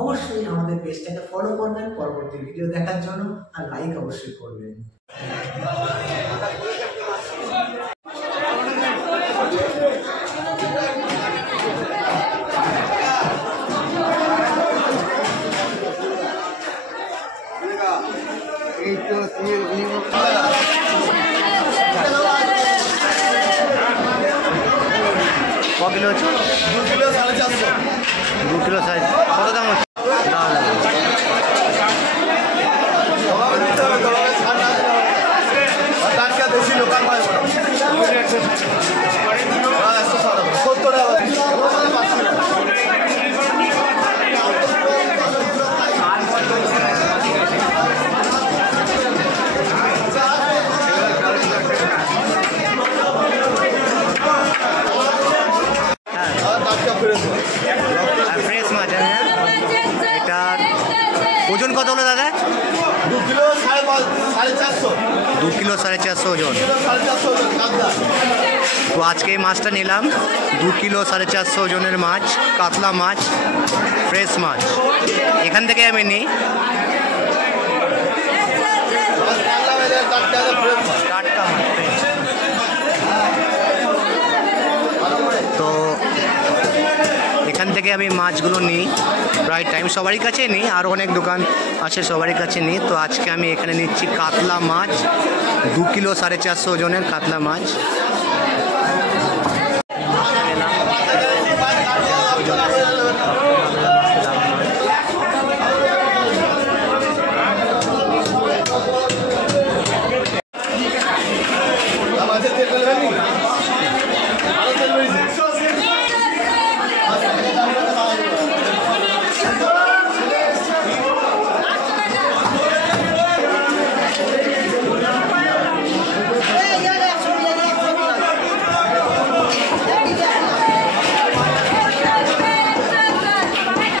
অবশ্যই আমাদের পেজটাকে ফলো করবেন পরবর্তী ভিডিও দেখার জন্য, আর লাইক অবশ্যই করবেন। কিলো হচ্ছে? 2 কিলো 450। 2 কিলো সাইজ কত দাম হচ্ছে? দেশি লোকাল মাছ 70 টাকা। ফ্রেশ মাছ এটার ওজন কত হলো দাদা? 2 কিলো 450। 2 কিলো 450 ওজন। তো আজকে এই মাছটা নিলাম 2 কিলো 450 ওজনের মাছ, কাতলা মাছ, ফ্রেশ মাছ। এখান থেকে আমি নিই। টাটকা মাছ। তো এখান থেকে আমি মাছগুলো নিই প্রায় টাইম, সবারই কাছে নিই, আরও অনেক দোকান আছে সবারই কাছে নিই। তো আজকে আমি এখানে নিচ্ছি কাতলা মাছ, 2 কিলো 450 ওজনের কাতলা মাছ।